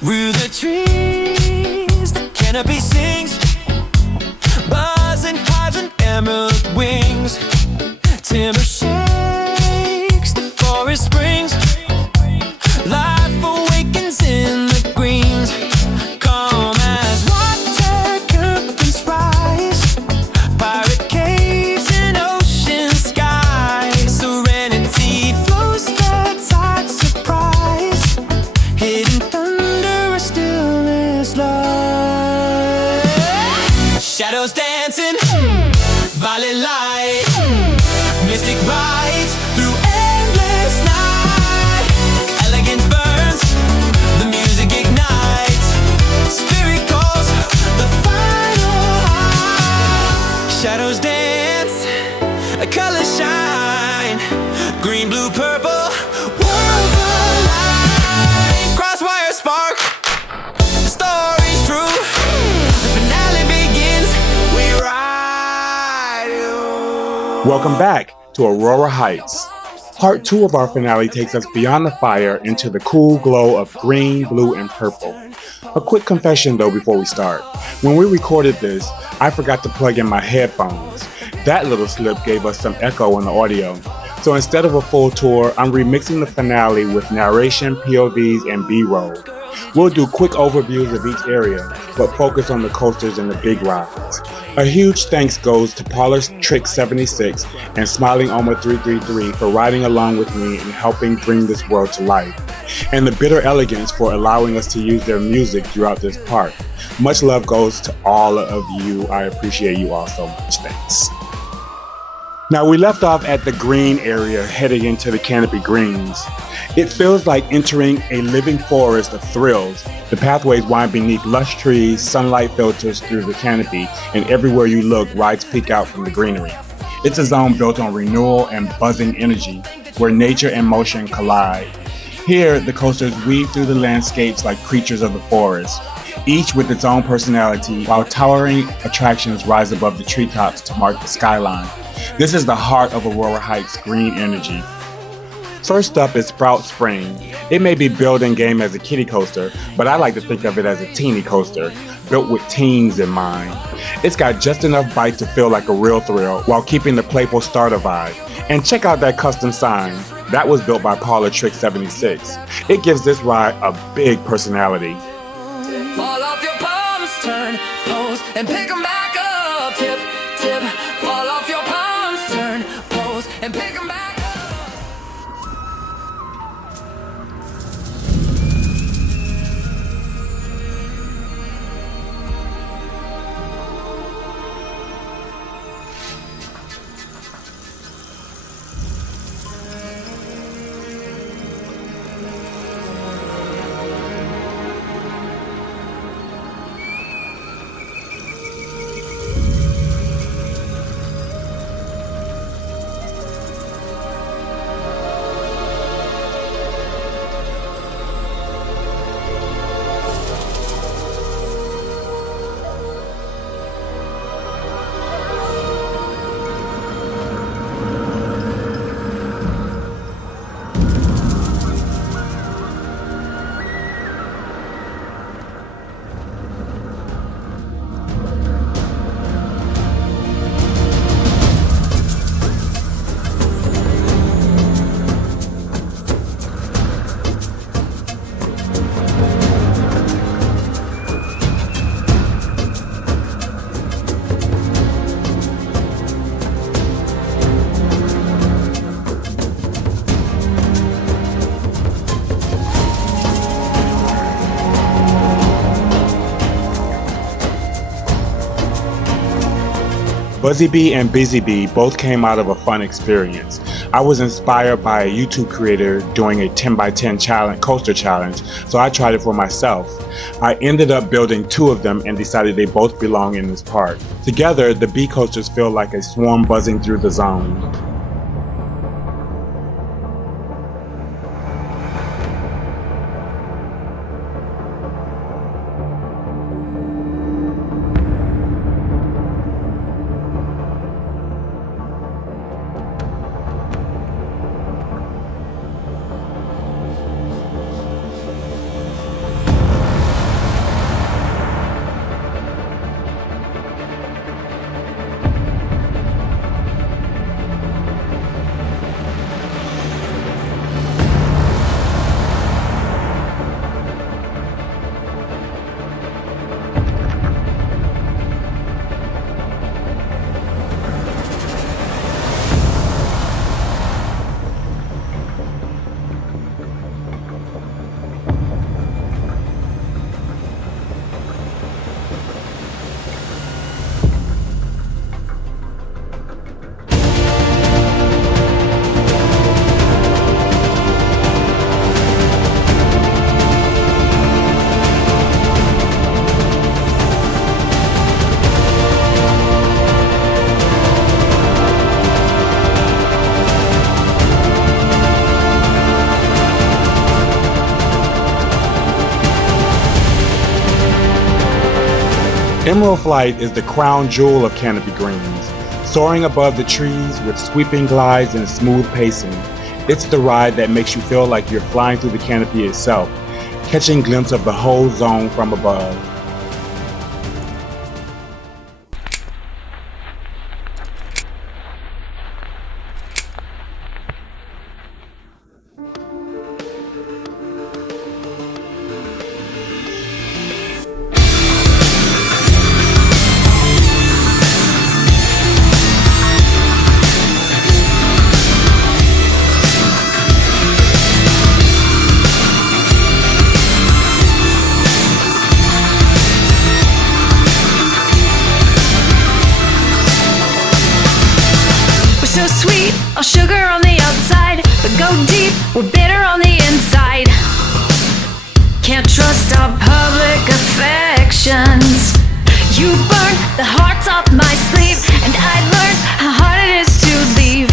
Through the trees, the canopy sings. Buzzing hives and emerald wings. Timber shakes, the forest springs. Life awakens in the greens. Calm as water, curtains rise. Pirate caves and ocean skies. Serenity flows, the tide surprise. Hidden thunder, a stillness light. Shadows dancing, violet light. Mystic rides through endless night. Elegance burns, the music ignites. Spirit calls, the final high. Shadows dance, colors shine. Green, blue, purple, worlds align. Crosswire spark, the story's true. The finale begins, we ride. Welcome back to Aurora Heights. Part 2 of our finale takes us beyond the fire into the cool glow of green, blue, and purple. A quick confession though before we start. When we recorded this, I forgot to plug in my headphones. That little slip gave us some echo in the audio. So instead of a full tour, I'm remixing the finale with narration, POVs, and B-roll. We'll do quick overviews of each area, but focus on the coasters and the big rides. A huge thanks goes to Paula's Trick 76 and Smiling Oma 333 for riding along with me and helping bring this world to life, and the Bitter Elegance for allowing us to use their music throughout this part. Much love goes to all of you. I appreciate you all so much. Thanks. Now we left off at the green area heading into the Canopy Greens. It feels like entering a living forest of thrills. The pathways wind beneath lush trees, sunlight filters through the canopy, and everywhere you look, rides peek out from the greenery. It's a zone built on renewal and buzzing energy, where nature and motion collide. Here, the coasters weave through the landscapes like creatures of the forest, each with its own personality, while towering attractions rise above the treetops to mark the skyline. This is the heart of Aurora Heights' green energy. First up is Sprout Spring. It may be billed in game as a kiddie coaster, but I like to think of it as a teeny coaster, built with teens in mind. It's got just enough bite to feel like a real thrill, while keeping the playful starter vibe. And check out that custom sign. That was built by Paula Trick 76. It gives this ride a big personality. Fall off your palms, turn, pose, and pick 'em back up. Tip, tip, fall off your palms, turn, pose, and pick 'em back up. Buzzy Bee and Busy Bee both came out of a fun experience. I was inspired by a YouTube creator doing a 10x10 challenge, coaster challenge, so I tried it for myself. I ended up building 2 of them and decided they both belong in this park. Together, the bee coasters feel like a swarm buzzing through the zone. Emerald Flight is the crown jewel of Canopy Greens, soaring above the trees with sweeping glides and smooth pacing. It's the ride that makes you feel like you're flying through the canopy itself, catching a glimpse of the whole zone from above. So sweet, all sugar on the outside, but go deep, we're bitter on the inside. Can't trust our public affections. You burn the hearts off my sleeve, and I learned how hard it is to leave.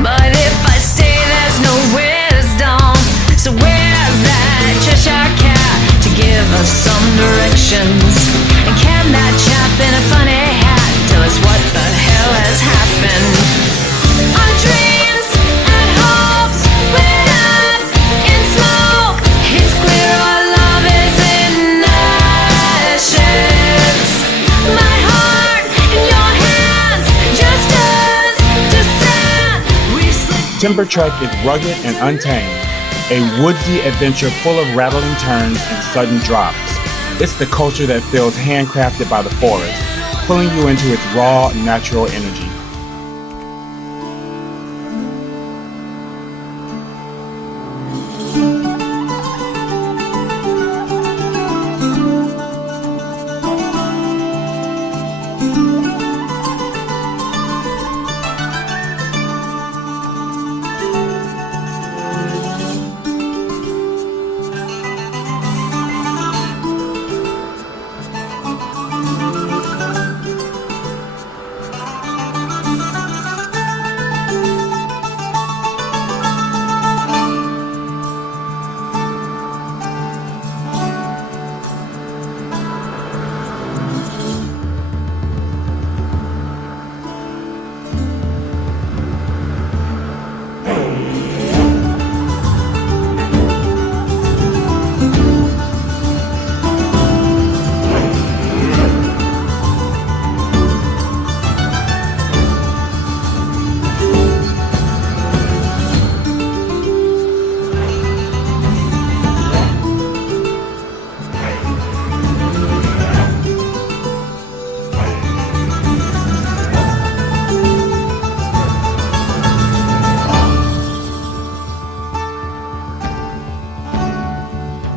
But if I stay, there's no wisdom. So where's that Cheshire cat to give us some directions? And can that chap in a funny hat tell us what the hell has happened? Our dreams and hopes went up in smoke. It's clear our love is in ashes. My heart in your hands, just us to stand. We slip. Timber Trek is rugged and untamed, a woodsy adventure full of rattling turns and sudden drops. It's the culture that feels handcrafted by the forest, pulling you into its raw, natural energy.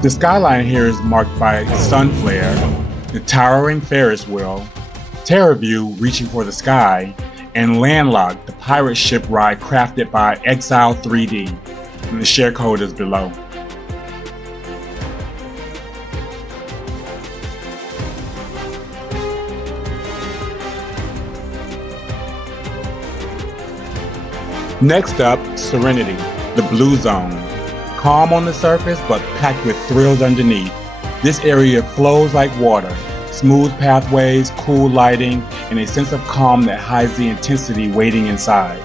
The skyline here is marked by the sun flare, the towering Ferris wheel, Terravue reaching for the sky, and Landlocked, the pirate ship ride crafted by Exile 3D. And the share code is below. Next up, Serenity, the blue zone. Calm on the surface, but packed with thrills underneath. This area flows like water, smooth pathways, cool lighting, and a sense of calm that hides the intensity waiting inside.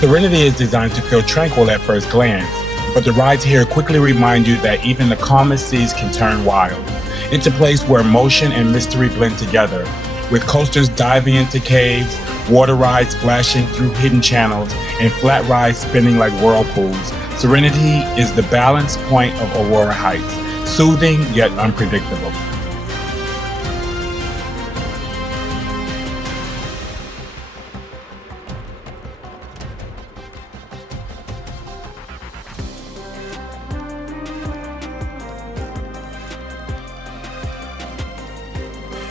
Serenity is designed to feel tranquil at first glance, but the rides here quickly remind you that even the calmest seas can turn wild. It's a place where motion and mystery blend together, with coasters diving into caves, water rides splashing through hidden channels, and flat rides spinning like whirlpools. Serenity is the balance point of Aurora Heights, soothing yet unpredictable.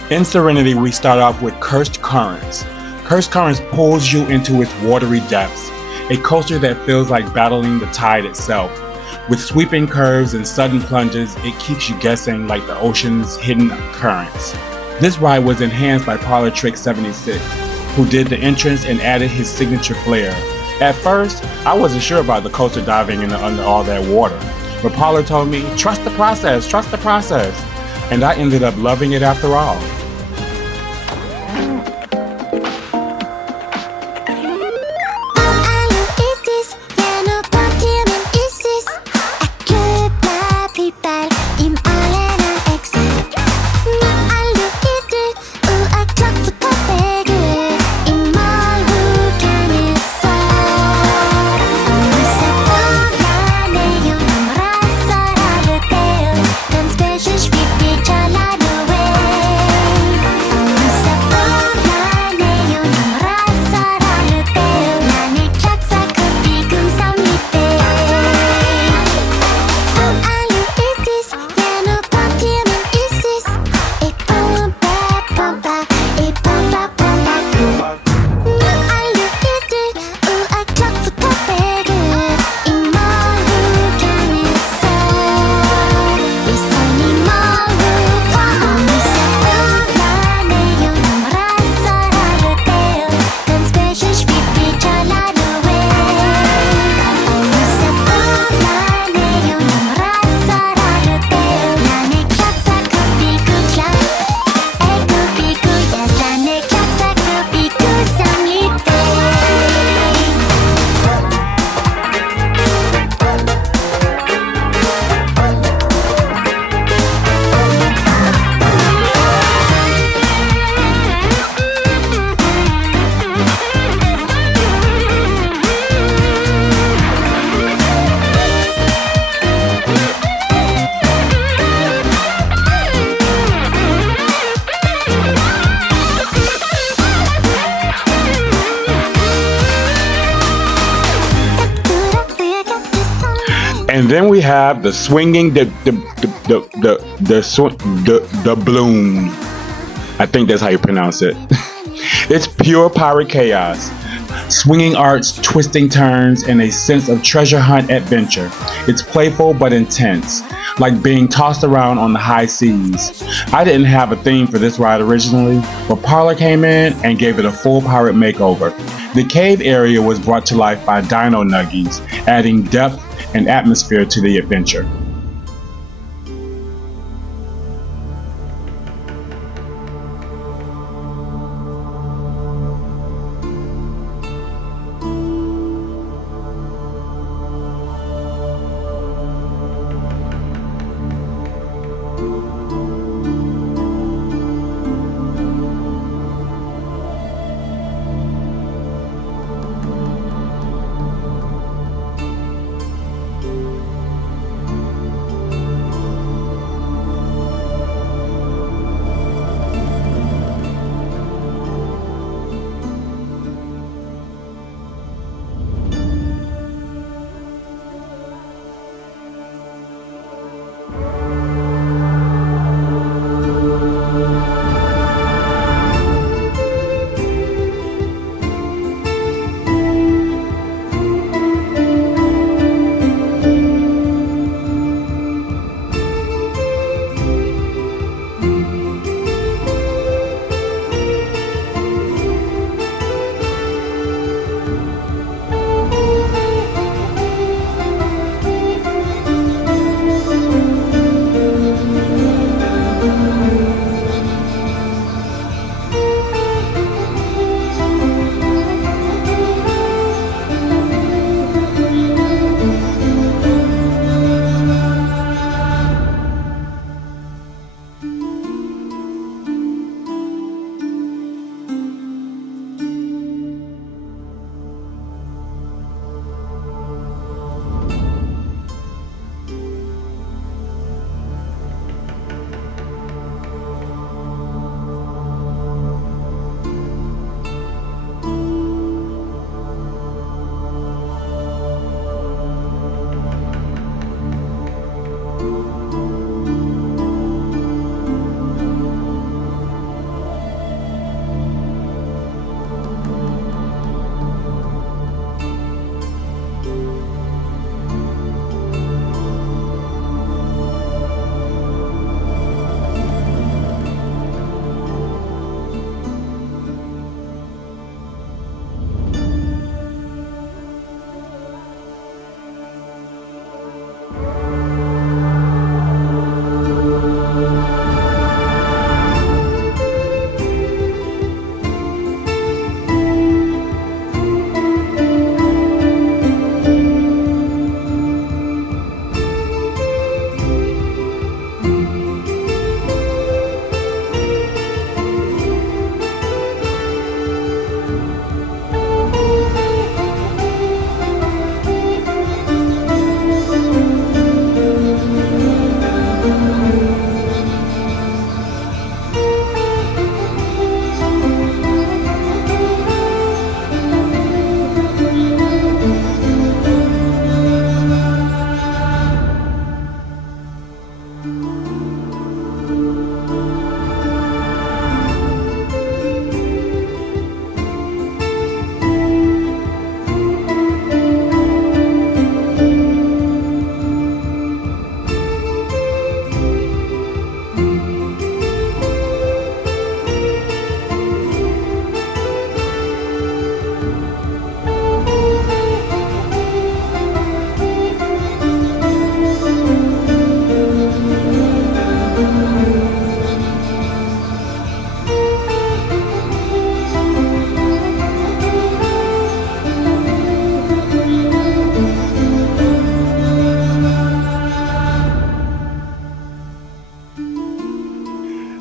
In Serenity, we start off with Cursed Currents. Cursed Currents pulls you into its watery depths, a coaster that feels like battling the tide itself. With sweeping curves and sudden plunges, it keeps you guessing like the ocean's hidden currents. This ride was enhanced by Trick76, who did the entrance and added his signature flair. At first, I wasn't sure about the coaster diving under all that water, but Paula told me, trust the process, trust the process. And I ended up loving it after all. And then we have the swinging Doubloon. I think that's how you pronounce it. It's pure pirate chaos. Swinging arts, twisting turns, and a sense of treasure hunt adventure. It's playful but intense, like being tossed around on the high seas. I didn't have a theme for this ride originally, but Parlor came in and gave it a full pirate makeover. The cave area was brought to life by DinoNuggies, adding depth and atmosphere to the adventure.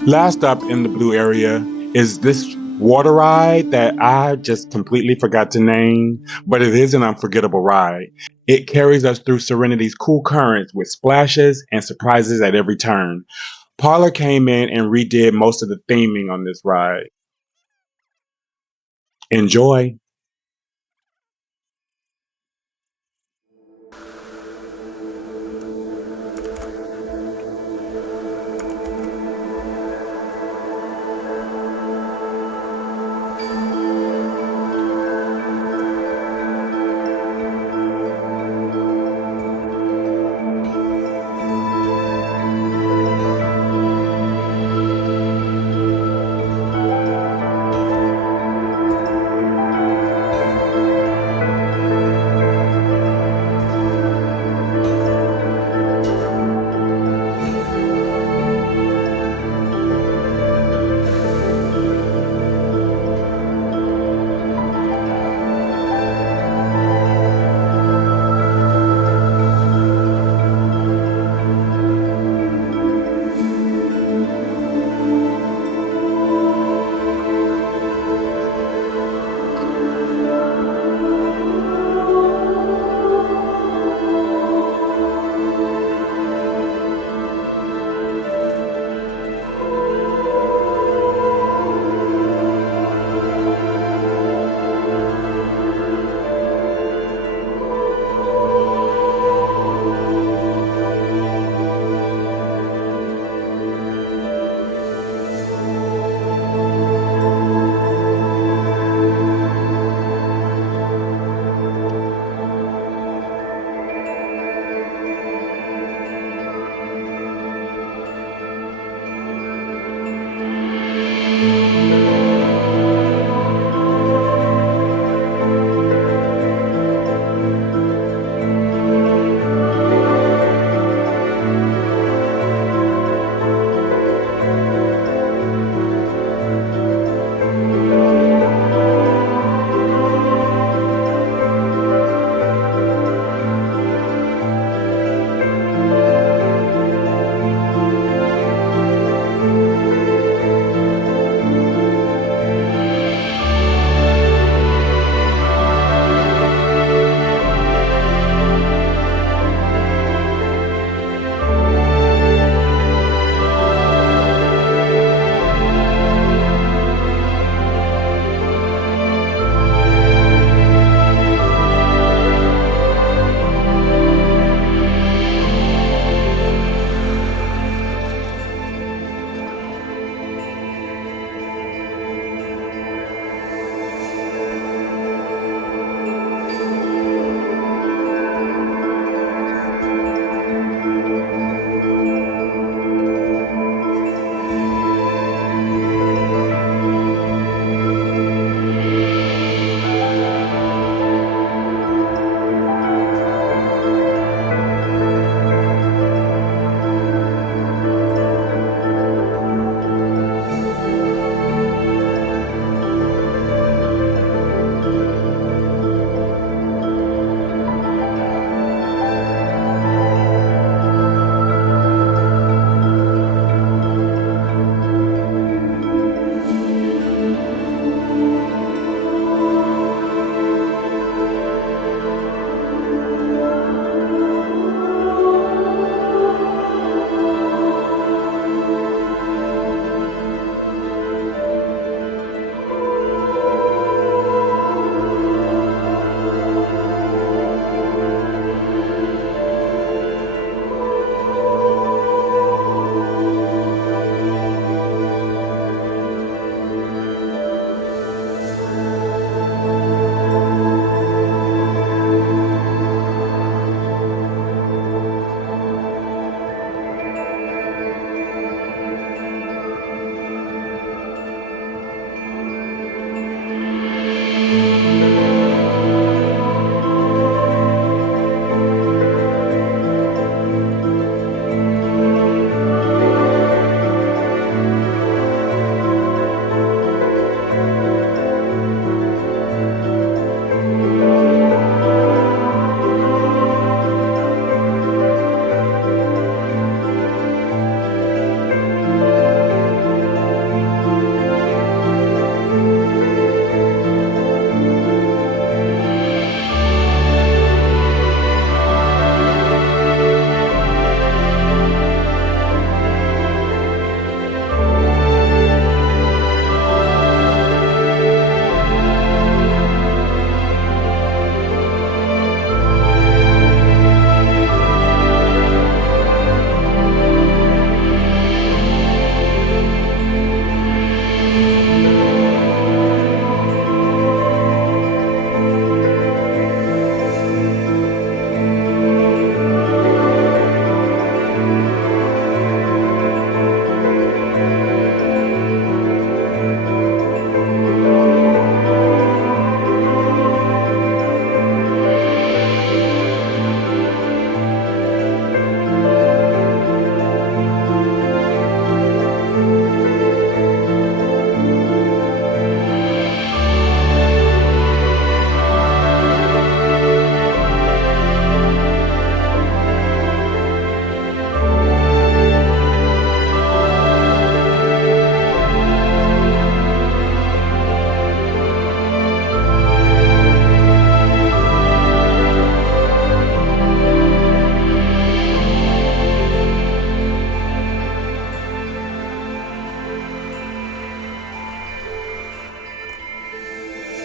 Last up in the blue area is this water ride that I just completely forgot to name, but it is an unforgettable ride. It carries us through Serenity's cool currents with splashes and surprises at every turn. Parlor came in and redid most of the theming on this ride. Enjoy!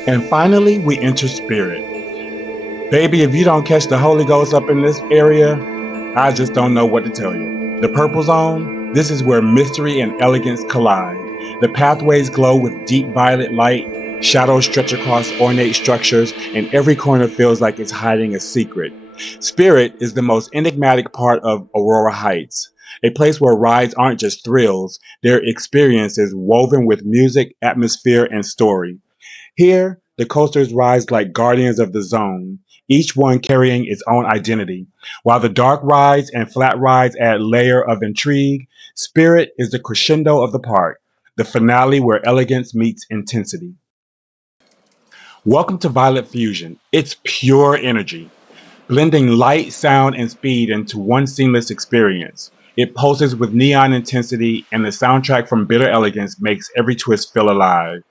And finally, we enter spirit. Baby, if you don't catch the Holy Ghost up in this area, I just don't know what to tell you. The purple zone, this is where mystery and elegance collide. The pathways glow with deep violet light, shadows stretch across ornate structures, and every corner feels like it's hiding a secret. Spirit is the most enigmatic part of Aurora Heights, a place where rides aren't just thrills, they're experiences woven with music, atmosphere, and story. Here, the coasters rise like guardians of the zone, each one carrying its own identity. While the dark rides and flat rides add layer of intrigue, Spirit is the crescendo of the park, the finale where elegance meets intensity. Welcome to Violet Fusion. It's pure energy, blending light, sound, and speed into one seamless experience. It pulses with neon intensity, and the soundtrack from Bitter Elegance makes every twist feel alive.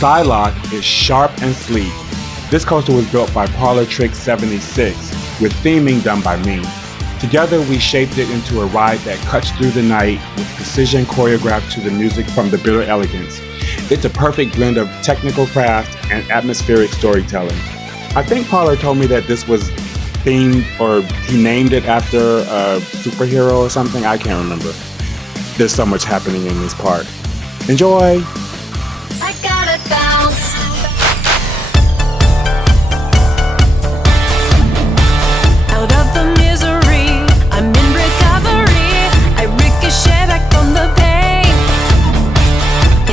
Psylocke is sharp and sleek. This coaster was built by Parlor Trick 76 with theming done by me. Together we shaped it into a ride that cuts through the night with precision choreographed to the music from the Bitter Elegance. It's a perfect blend of technical craft and atmospheric storytelling. I think Parlor told me that this was themed, or he named it after a superhero or something. I can't remember. There's so much happening in this park. Enjoy! I gotta bounce. Out of the misery, I'm in recovery. I ricochet back from the pain.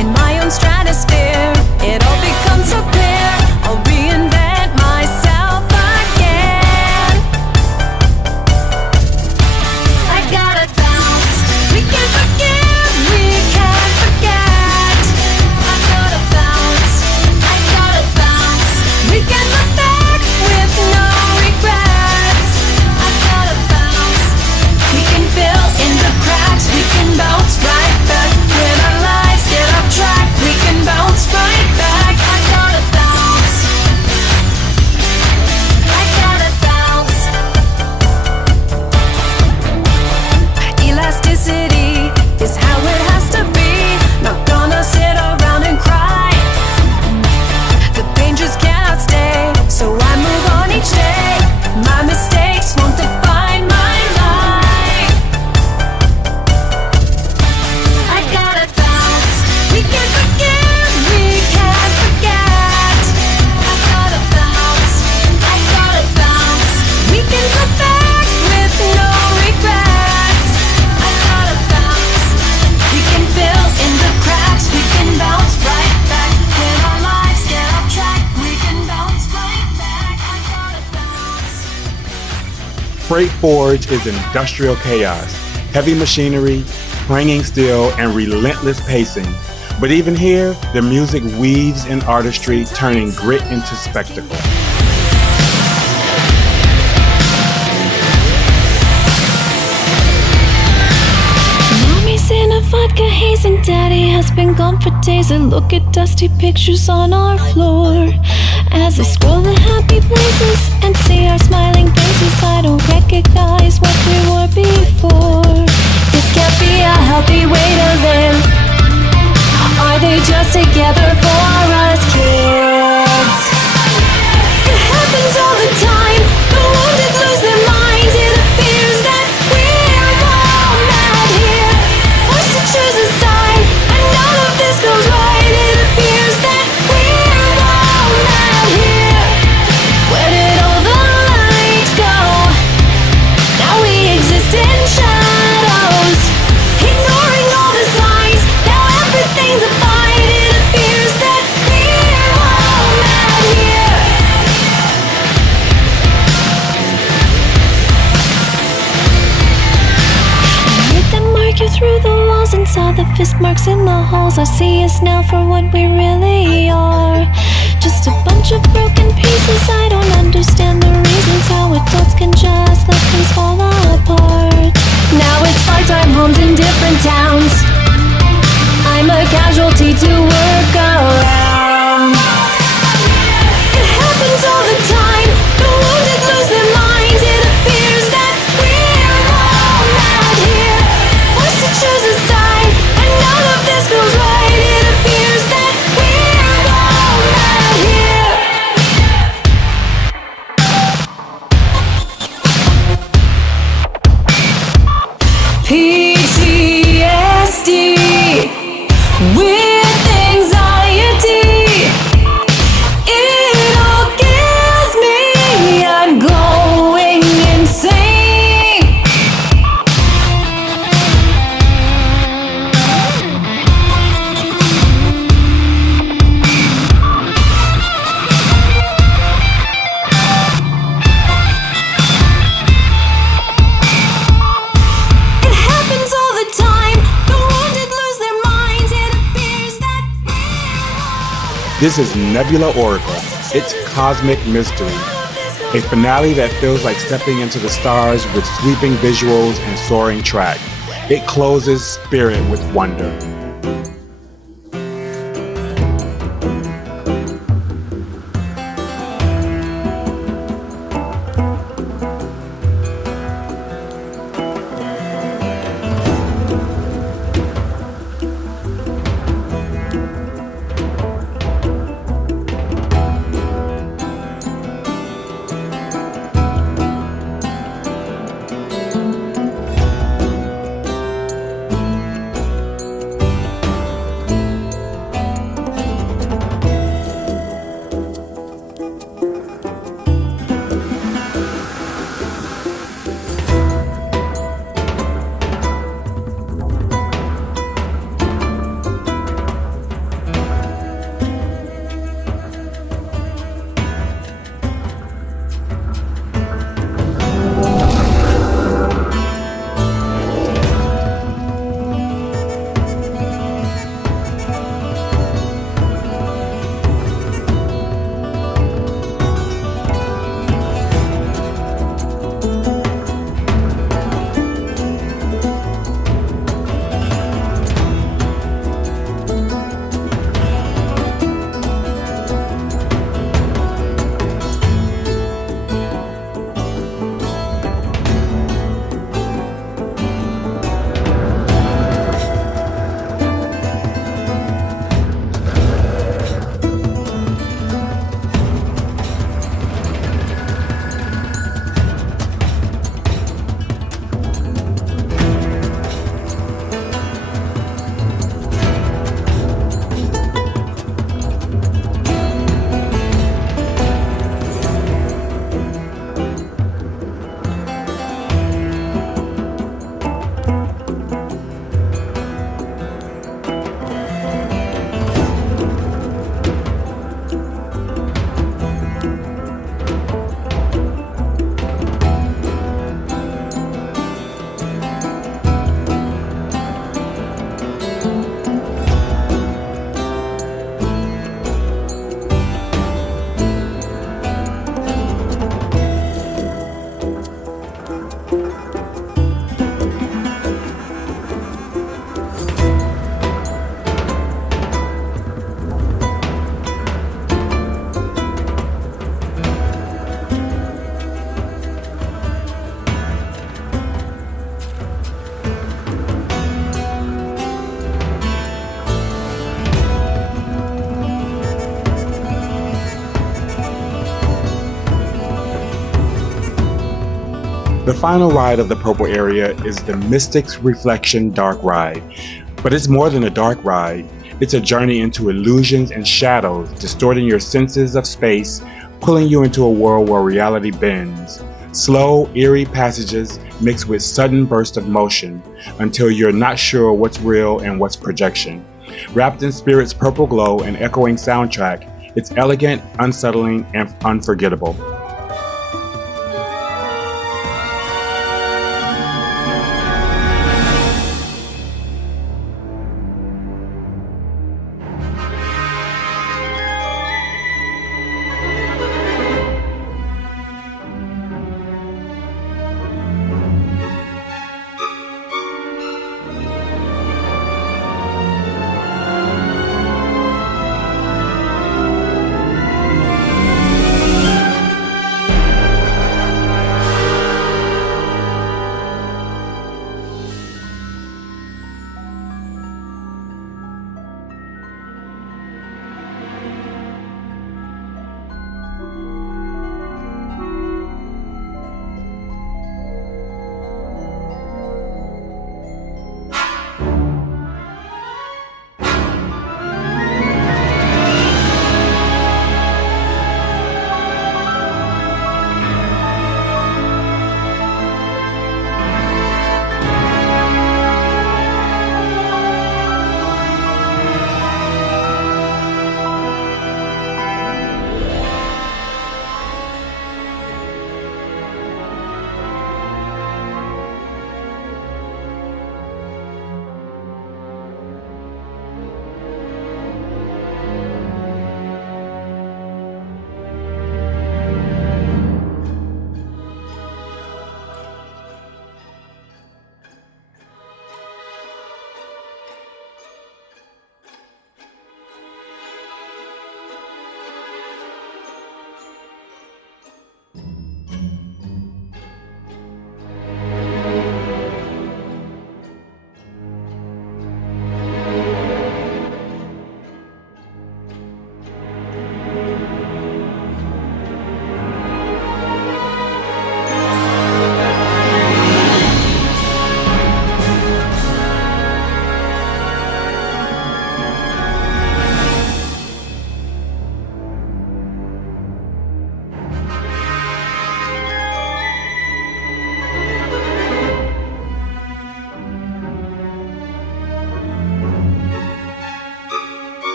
In my own stratosphere, it all becomes so clear. I'll reinvent myself again. I gotta bounce. We can't forgive, we can't forget. Freight Forge is industrial chaos, heavy machinery, clanging steel, and relentless pacing. But even here, the music weaves in artistry, turning grit into spectacle. Mommy's in a vodka haze and Daddy has been gone for days. I look at dusty pictures on our floor as I scroll the happy places and see our smiling faces. I don't recognize what we were before. This can't be a healthy way to live. Are they just together for us kids? It happens all the time. The wounded lose their minds. It appears that we're all mad here, forced to choose a side, and none of this goes right. It appears that we're all mad here. Where did all the light go? Now we exist in shadows, ignoring all the signs. Now everything's a fight. It appears that we're all mad here. I heard them argue through the walls and saw the fist marks in the halls. I see us now for what we really are, just a bunch of broken pieces. I don't understand the reasons how adults can just let things fall apart. Now it's part-time homes in different towns. I'm a casualty to work around. It happens all the time. The wounded lose their minds. It appears that we're all mad here, forced to choose a side, and none of this feels right. It appears that we're all mad here. PTSD with anxiety, it all kills me. I'm going insane. It happens all the time. The wounded lose their minds. It appears that This is Nebula Oracle, its cosmic mystery, a finale that feels like stepping into the stars with sweeping visuals and soaring track. It closes spirit with wonder. The final ride of the purple area is the Mystic's Reflection Dark Ride. But it's more than a dark ride. It's a journey into illusions and shadows, distorting your senses of space, pulling you into a world where reality bends. Slow, eerie passages mixed with sudden bursts of motion until you're not sure what's real and what's projection. Wrapped in Spirit's purple glow and echoing soundtrack, it's elegant, unsettling, and unforgettable.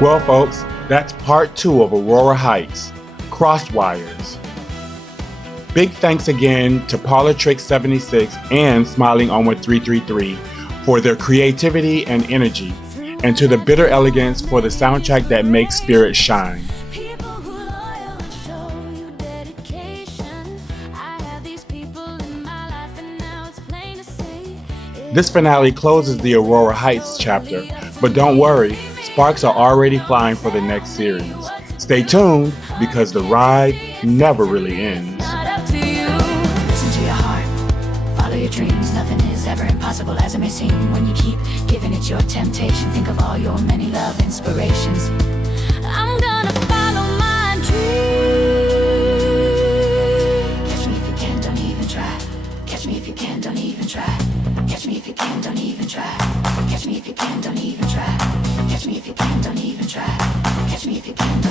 Well, folks, that's part 2 of Aurora Heights, Crosswires. Big thanks again to PaulaTrick76 and Smiling Onward 333 for their creativity and energy, and to the Bitter Elegance for the soundtrack that makes spirits shine. This finale closes the Aurora Heights chapter, but don't worry, sparks are already flying for the next series. Stay tuned, because the ride never really ends. Listen to your heart, follow your dreams. Nothing is ever impossible as it may seem. When you keep giving it your temptation, think of all your many love inspirations. I'm gonna follow my dream. Catch me if you can, don't even try. Catch me if you can, don't even try. Catch me if you can, don't even try. Catch me if you can, don't even try. Catch me if you can, don't even try. Catch me if you can, don't